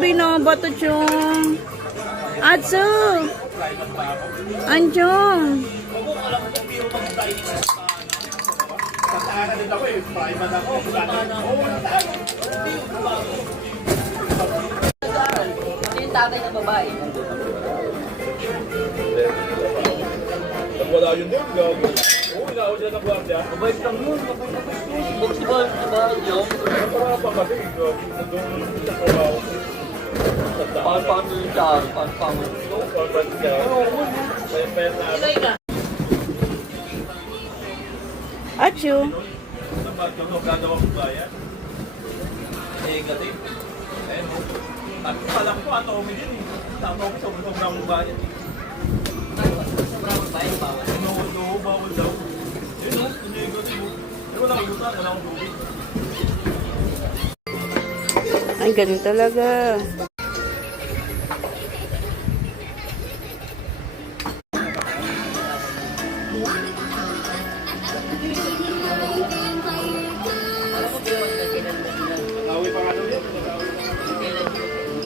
Binobato chung. Atsu. Anjong. Yung tatay na babae. Wala yun din, gabi. Oo, inaaw dyan ang gwardiya. Mabait lang yun. Box diba yun? Para pa kasi, gabi. Nandun sa trabaho. Paano yung daan? Paano? Corporate ka. May pera. Atsu. Sa bagyo, gagawa ko bayan. Negative. Eh, at pala ko, atomi din eh. Atomi, sobrang bayan eh. Sobrang bayan bawal. Oo, bawal daw. Yun o, negative. Wala akong buta, wala akong tubig. Ay, ganun talaga.